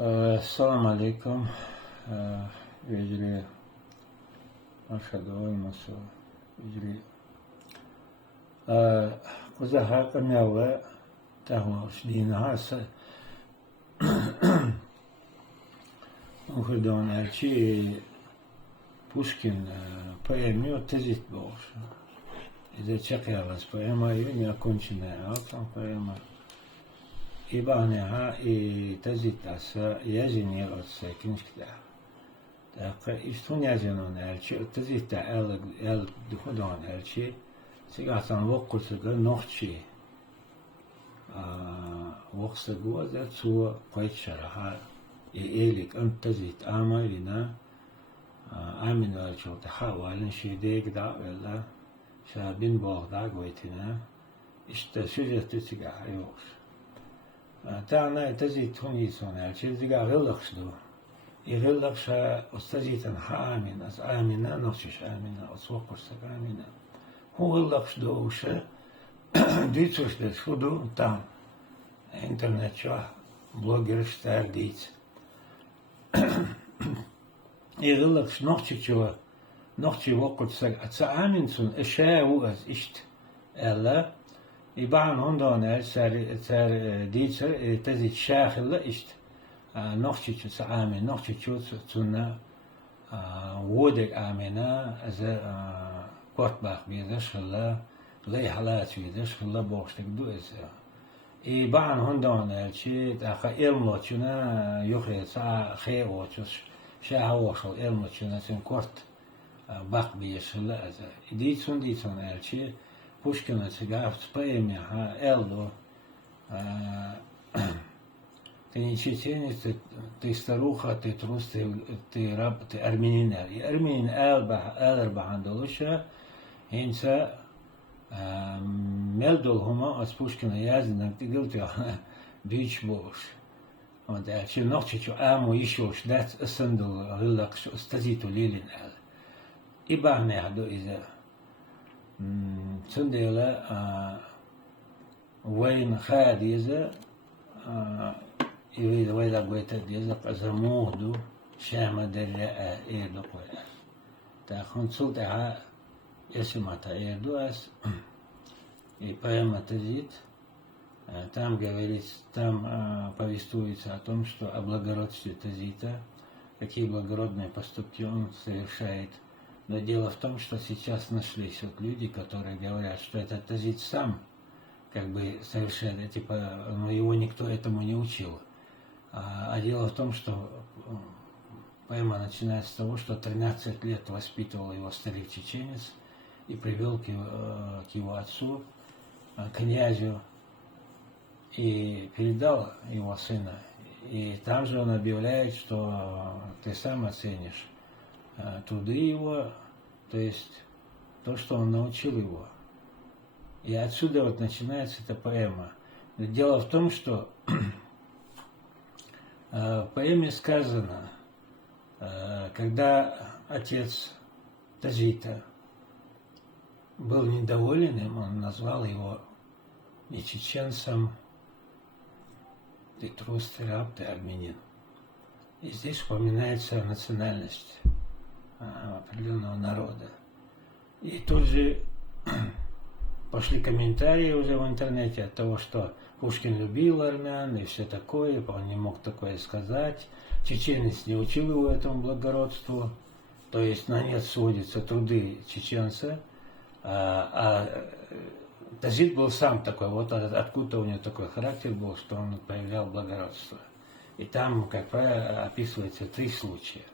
Assalamu alaikum. Hijri ashhadu olmasa hijri. Kuza hakam yawa tahwas dinaha sa uhdon elçi Пушкин поэмию тезит больше. Это чекалась поэма, ее не оконченная, а там поэма. إبانها تزيد أسا يجني أسا كنشكتا تاقا إشتون يجنون هالشي تزيد تاقا دخودون هالشي سيقاتان وقل سيقا نوخشي وقل سيقوا ذات سوى قيد شرحا إيليك أنت تزيد آمالنا آمين والشو تحاولن شي ديك دا ولا شابين بوغ دا قويتنا إشتا سجة تسيقا حيوش تانا تزيد تونيسون هالشي زيقا غلقش دو يغلقش أستزيتن حامين أس آمنا نخشش آمنا أسوقش سك آمنا هو غلقش دوش ديتوش دي شودو تام انترنت شوه بلوجرش تار ديت يغلقش نخشي شوه نخشي وقت سك أتسا آمن سون إشاء وغز إشت ألا يبان هندون سر ديتر تزيد شاخل إشت نخشي شو سعامي نخشي شو تسونا ودك آمنا از قط باخ بيدش خلا لي حالات بيدش خلا بوشتك دو از يبان هندون شيء تأخ علم لطشنا يخرج سا خير وتش شاه وصل علم لطشنا سن قط باخ بيدش خلا از ديتون شيء Пушкина цыгав с поэме Элдо, ты не чеченец, ты старуха, ты трус, ты раб, ты армянин. И армянин Элбахандалуша, инца Мелдолхума от Пушкина яздина, ты говорил, бич бош. Вот я че ночью че аму еще ждать сандал рылак стазиту лилин эл. И бахмехду иза. تنديلا وين خاديزة يريد ويلا قويتا ديزة قزموهدو شامة درياء إيردو قويس تاخون سلطها اسمها إيردو أس и поэма Тазит, там говорится, там повествуется о том, что о благородстве Тазита, какие благородные поступки он совершает. Но дело в том, что сейчас нашлись вот люди, которые говорят, что этот Тазит сам как бы совершенно, типа, но его никто этому не учил. А дело в том, что поэма начинается с того, что 13 лет воспитывал его старик-чеченец и привел к его отцу, князю, и передал его сына. И там же он объявляет, что ты сам оценишь труды его, то есть то, что он научил его. И отсюда вот начинается эта поэма. Но дело в том, что в поэме сказано, когда отец Тазита был недоволен им, он назвал его не чеченцем, ты трус, ты раб, ты армянин. И здесь вспоминается национальность определенного народа. И тут же пошли комментарии уже в интернете от того, что Пушкин любил армян и все такое, он не мог такое сказать. Чеченец не учил его этому благородству, то есть на нет сводятся труды чеченца, а Тазит был сам такой, вот откуда у него такой характер был, что он проявлял благородство. И там, как правило, описывается 3 случая.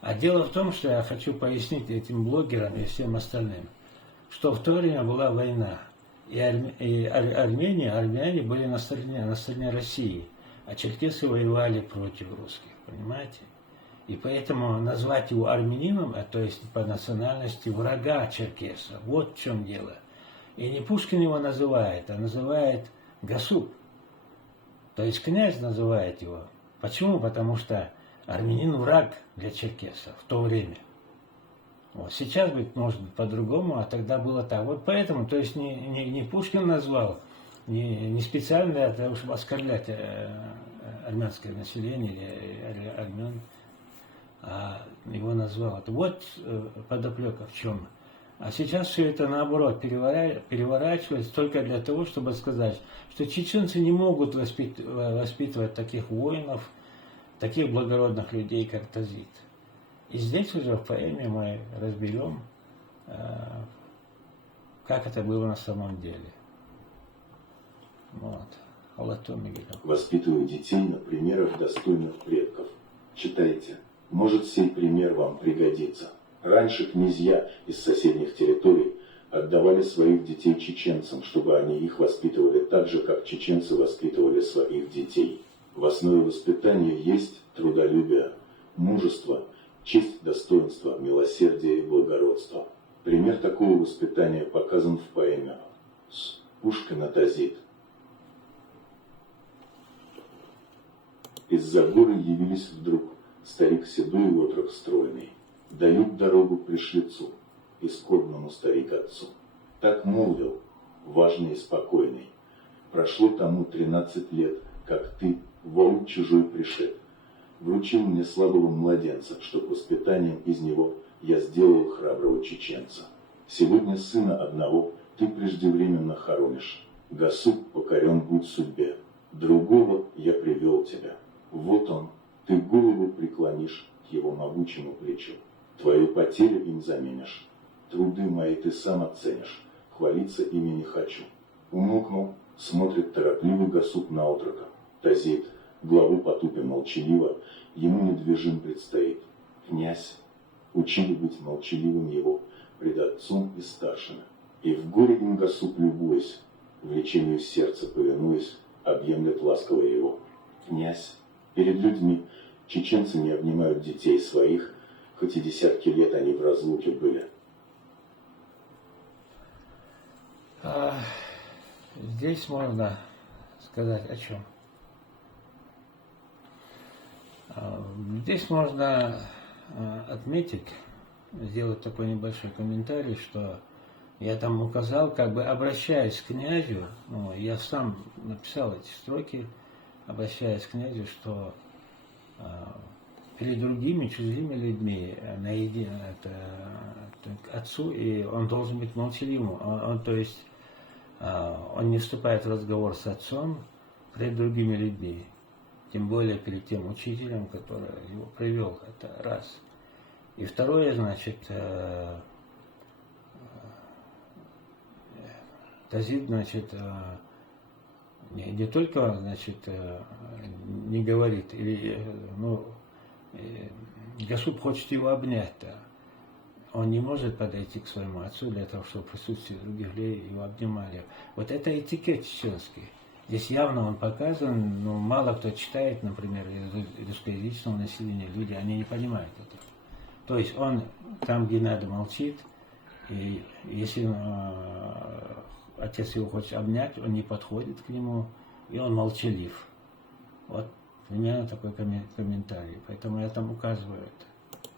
А дело в том, что я хочу пояснить этим блогерам и всем остальным, что в то время была война, и армяне были на стороне России, а черкесы воевали против русских, понимаете? И поэтому назвать его армянином, то есть по национальности врага черкеса, вот в чем дело. И не Пушкин его называет, а называет Гасуп, то есть князь называет его. Почему? Потому что армянин враг для черкесов в то время. Вот сейчас быть может быть по-другому, а тогда было так. Вот поэтому, то есть не Пушкин назвал, не специально это уж оскорблять армянское население или армян, его назвал. Вот подоплека в чем. А сейчас все это наоборот переворачивается только для того, чтобы сказать, что чеченцы не могут воспитывать таких воинов, таких благородных людей, как Тазит. И здесь уже в поэме мы разберем, как это было на самом деле. Вот. Воспитываю детей на примерах достойных предков. Читайте. Может, сей пример вам пригодится. Раньше князья из соседних территорий отдавали своих детей чеченцам, чтобы они их воспитывали так же, как чеченцы воспитывали своих детей. В основе воспитания есть трудолюбие, мужество, честь, достоинство, милосердие и благородство. Пример такого воспитания показан в поэме «С Пушкина Тазит». Из-за горы явились вдруг старик седой и отрок стройный. Дают дорогу пришлицу и скорбному старик-отцу. Так молвил, важный и спокойный. Прошло тому 13 лет, как ты, волк чужой пришед. Вручил мне слабого младенца, чтоб воспитанием из него я сделал храброго чеченца. Сегодня сына одного ты преждевременно хоронишь. Гасук покорен будь судьбе. Другого я привел тебя. Вот он, ты голову преклонишь к его могучему плечу. Твою потерю им заменишь. Труды мои ты сам оценишь. Хвалиться ими не хочу. Умолкнул, смотрит торопливый Гасук на отрока. Тазит, главу потупя молчаливо, ему недвижим предстоит. Князь, учили быть молчаливым его пред отцом и старшими. И в горе им Гасук, любуясь, влечению сердца повинуясь, объемлет ласково его. Князь, перед людьми чеченцы не обнимают детей своих, хоть и десятки лет они в разлуке были. Здесь можно сказать о чем? Здесь можно отметить, сделать такой небольшой комментарий, что я там указал, как бы обращаясь к князю, я сам написал эти строки, обращаясь к князю, что перед другими чужими людьми наедине к отцу, и он должен быть молчаливым. То есть он не вступает в разговор с отцом перед другими людьми, тем более перед тем учителем, который его привел. Это раз. И второе, значит, Тазит, значит, не только, значит, не говорит, или, Гасук хочет его обнять, он не может подойти к своему отцу для того, чтобы в присутствии других людей его обнимали. Вот это этикет чеченский. Здесь явно он показан, но мало кто читает, например, из русскоязычного населения, люди, они не понимают это. То есть он там, где надо, молчит, и если отец его хочет обнять, он не подходит к нему, и он молчалив. Вот примерно такой комментарий, поэтому я там указываю это.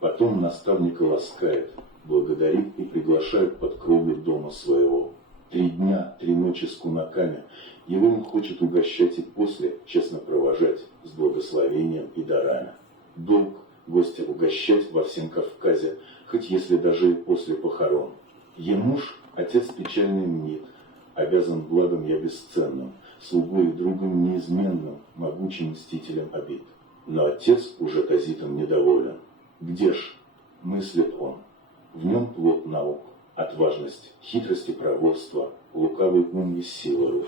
Потом наставника ласкает, благодарит и приглашает под кровлю дома своего. 3 дня, 3 ночи с кунаками его он хочет угощать и после честно провожать с благословением и дарами. Долг гостя угощать во всем Кавказе, хоть если даже и после похорон. Емуж отец печальный мнит, обязан благом я бесценным, слугой и другом неизменным, могучим мстителем обид. Но отец уже Тазитом недоволен. Где ж, мыслит он, в нем плод наук, отважность, хитрость и проворство, лукавый ум и сила рук.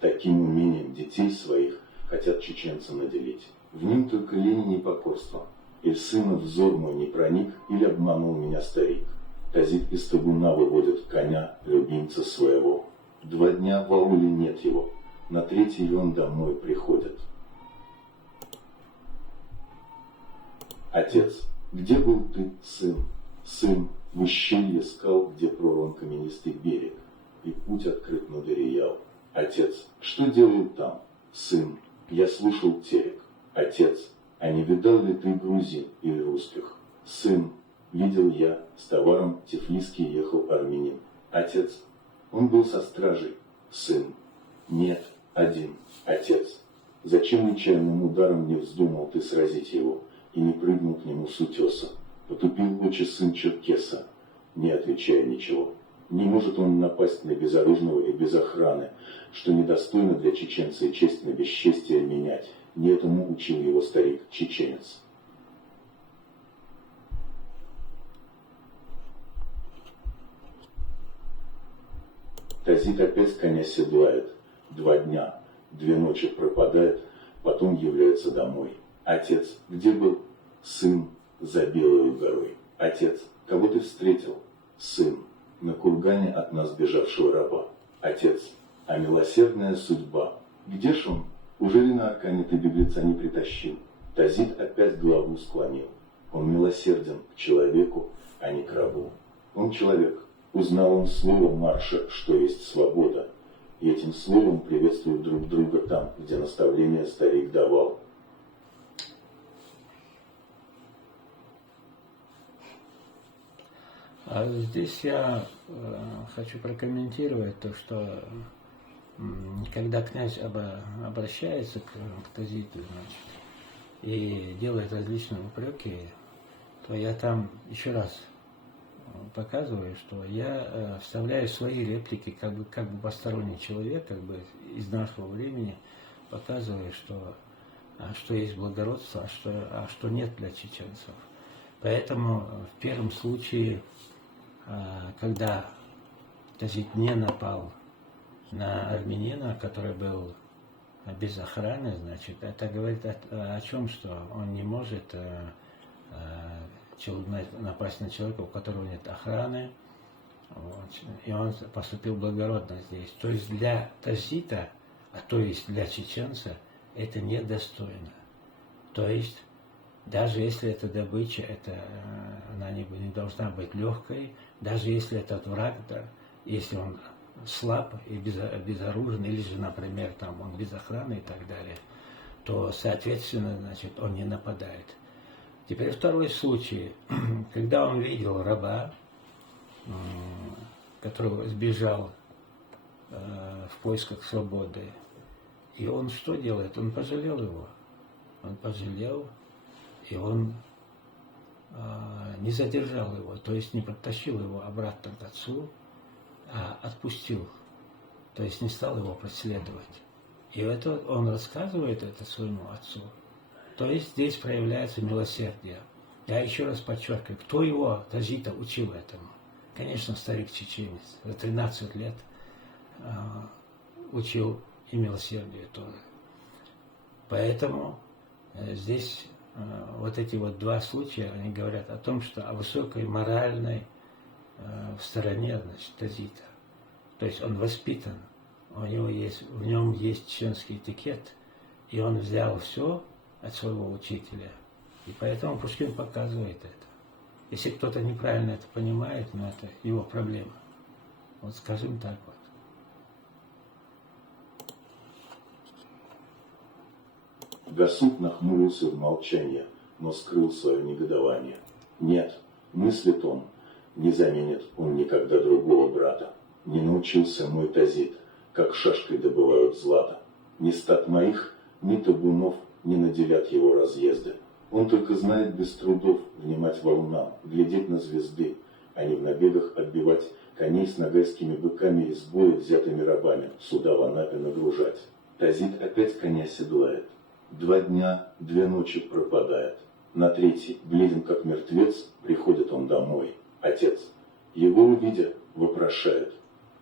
Таким умением детей своих хотят чеченцы наделить. В нем только лень и непокорство. Или сына взор мой не проник, или обманул меня старик. Тазит из табуна выводит коня, любимца своего. 2 дня в ауле нет его, на 3-й он домой приходит. Отец, где был ты, сын? Сын, в ущелье скал, где прорван каменистый берег, и путь открыт на Дариял. Отец, что делают там? Сын, я слушал телек. Отец, а не видал ли ты грузин или русских? Сын, видел я, с товаром Тифлисский ехал армянин. Отец, он был со стражей. Сын, нет, один. Отец, Зачем нечаянным ударом не вздумал ты сразить его и не прыгнул к нему с утеса? Потупил очи сын черкеса, не отвечая ничего. Не может он напасть на безоружного и без охраны, что недостойно для чеченца и честь на бесчестие менять. Не этому учил его старик-чеченец. Тазит опять коня седлает. 2 дня, 2 ночи пропадает, потом является домой. Отец, где был? Сын, за Белою горой. Отец, кого ты встретил? Сын, на кургане от нас бежавшего раба. Отец, а милосердная судьба. Где ж он? Уже ли на аркане ты беглеца не притащил? Тазит опять голову склонил. Он милосерден к человеку, а не к рабу. Он человек. Узнал он слово марша, что есть свобода. И этим словом приветствуют друг друга там, где наставление старик давал. А здесь я хочу прокомментировать то, что когда князь обращается к Тазиту, значит, и делает различные упреки, то я там еще раз показываю, что я вставляю свои реплики, как бы посторонний человек, как бы из нашего времени, показываю, что есть благородство, а что нет для чеченцев. Поэтому в первом случае, когда Тазит не напал на армянина, который был без охраны, значит, это говорит о чем, что он не может напасть на человека, у которого нет охраны, вот, и он поступил благородно здесь. То есть для Тазита, а то есть для чеченца, это недостойно. То есть даже если это добыча, она не должна быть легкой, даже если этот враг, да, если он слаб и безоружен, или же, например, там он без охраны и так далее, то, соответственно, значит, он не нападает. Теперь второй случай, когда он видел раба, который сбежал в поисках свободы, и он что делает? Он пожалел его. Он пожалел, и он не задержал его, то есть не подтащил его обратно к отцу, а отпустил, то есть не стал его преследовать. И это он рассказывает это своему отцу. То есть здесь проявляется милосердие. Я еще раз подчеркиваю, кто его, Тазита, учил этому? Конечно, старик-чеченец. За 13 лет учил и милосердию тоже. Поэтому здесь вот эти вот 2 случая, они говорят о том, что о высокой моральной в стороне, значит, Тазита. То есть он воспитан, в нем есть чеченский этикет, и он взял все от своего учителя. И поэтому Пушкин показывает это. Если кто-то неправильно это понимает, но это его проблема. Вот скажем так вот. Гасук нахмурился в молчание, но скрыл свое негодование. Нет, мыслит он, не заменит он никогда другого брата. Не научился мой Тазит, как шашкой добывают злато. Ни стат моих, ни табунов не наделят его разъезды. Он только знает без трудов внимать волнам, глядеть на звезды, а не в набегах отбивать коней с нагайскими быками из боя, взятыми рабами, суда в Анапе нагружать. Тазит опять коня седлает. 2 дня, 2 ночи пропадает. На 3-й, бледен как мертвец, приходит он домой. Отец, его увидя, вопрошает: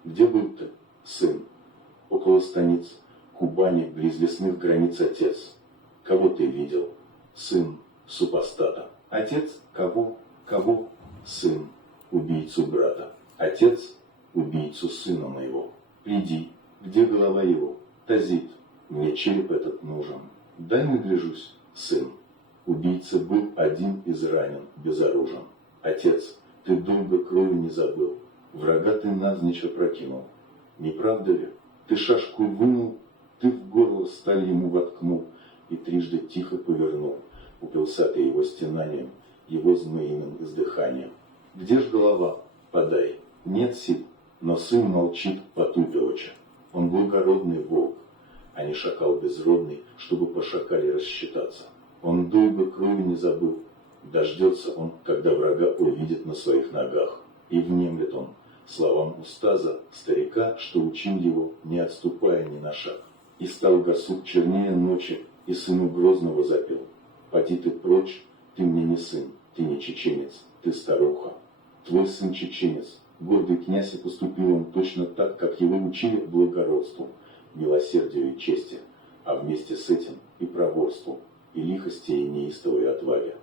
где был ты, сын? Около станиц Кубани, близ лесных границ, отец. Кого ты видел? Сын супостата. Отец, кого? Кого? Сын, убийцу брата. Отец, убийцу сына моего. Приди, где голова его? Тазит, мне череп этот нужен. Дай нагляжусь, сын. Убийца был один изранен, безоружен. Отец, ты долго крови не забыл. Врага ты навзничь опрокинул. Не правда ли? Ты шашку вынул, ты в горло сталь ему воткнул и трижды тихо повернул, упился ты его стенанием, его змеиным издыханием. Где ж голова? Подай. Нет сил, но сын молчит, потупя очи. Он благородный волк, а не шакал безродный, чтобы по шакале рассчитаться. Он дойбы крови не забыл. Дождется он, когда врага увидит на своих ногах. И внемлет он словам устаза, старика, что учил его, не отступая ни на шаг. И стал Гасук чернее ночи, и сыну Грозного запел: «Поди ты прочь, ты мне не сын, ты не чеченец, ты старуха. Твой сын чеченец, гордый князь, и поступил он точно так, как его учили благородству, милосердию и чести, а вместе с этим и проворству, и лихости, и неистовой отваге».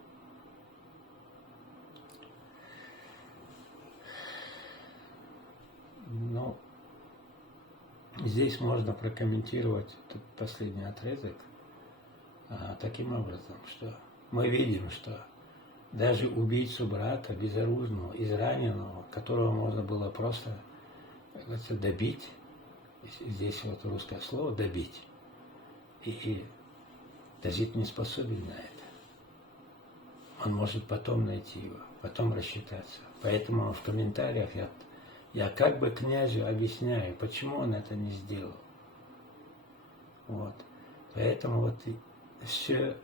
Ну, здесь можно прокомментировать этот последний отрезок таким образом, что мы видим, что даже убийцу брата, безоружного, израненного, которого можно было просто, как говорится, добить, здесь вот русское слово «добить», и Тажит не способен на это. Он может потом найти его, потом рассчитаться. Поэтому в комментариях я как бы князю объясняю, почему он это не сделал. Вот. Поэтому вот все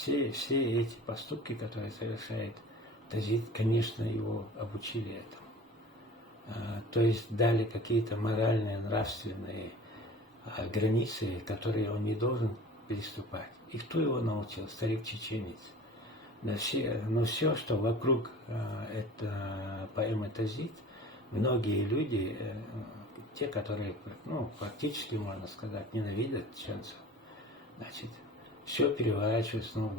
эти поступки, которые совершает Тажит, конечно, его обучили этому. То есть дали какие-то моральные, нравственные границы, которые он не должен переступать. И кто его научил? Старик-чеченец. Но все, что вокруг поэмы Тажит, многие люди, те, которые, практически, можно сказать, ненавидят чеченцев, значит, все переворачивается снова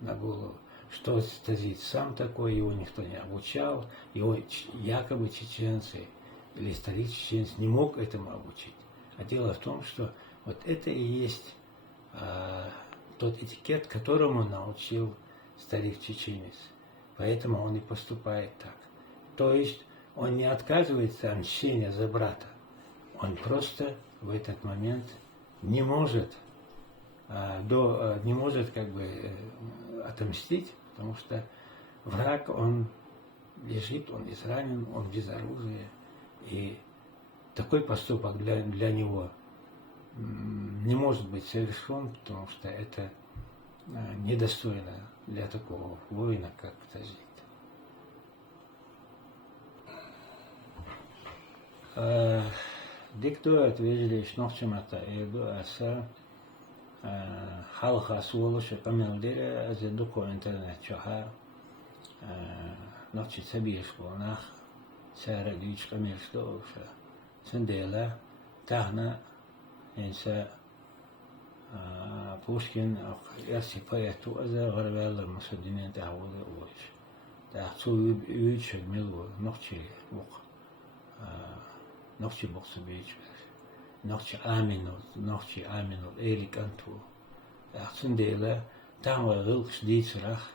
на голову. Что Тажит сам такой, его никто не обучал, его якобы чеченцы или старик-чеченец не мог этому обучить. А дело в том, что вот это и есть тот этикет, которому научил старик-чеченец. Поэтому он и поступает так. То есть он не отказывается от мщения за брата. Он просто в этот момент не может отомстить, потому что враг, он лежит, он изранен, он без оружия. И такой поступок для него не может быть совершен, потому что это недостойно для такого воина, как Тажит. Диктует вежлиш нохчимата эду аса халха суолуша камелдире азедуко интернет чоха нохчи сабишконах сара дич камерштоуша сендела тахна инса Пушкин яси поэту аза гарвеллар масудинен тахвуды уиш тахцу үйче милу нохчи вук нохчи боксу бейч нохчи аминут элик анту тахцун дела тахва гылкш дийцрах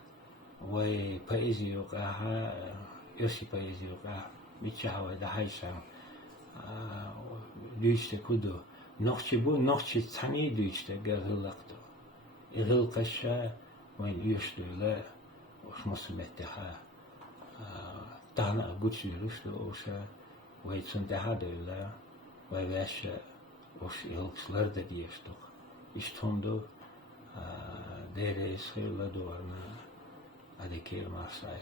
вай поэзию каха яси поэзию каха мичахва дахайсан дүйчте куду нохчи цани дүйчте гыллакту гылкаша вайн юштула ошмосметтеха тана гучилушту оша вайцун дахадула вайваша ош илксларда диештук иштунду дере исхилла дуарна адикел марсай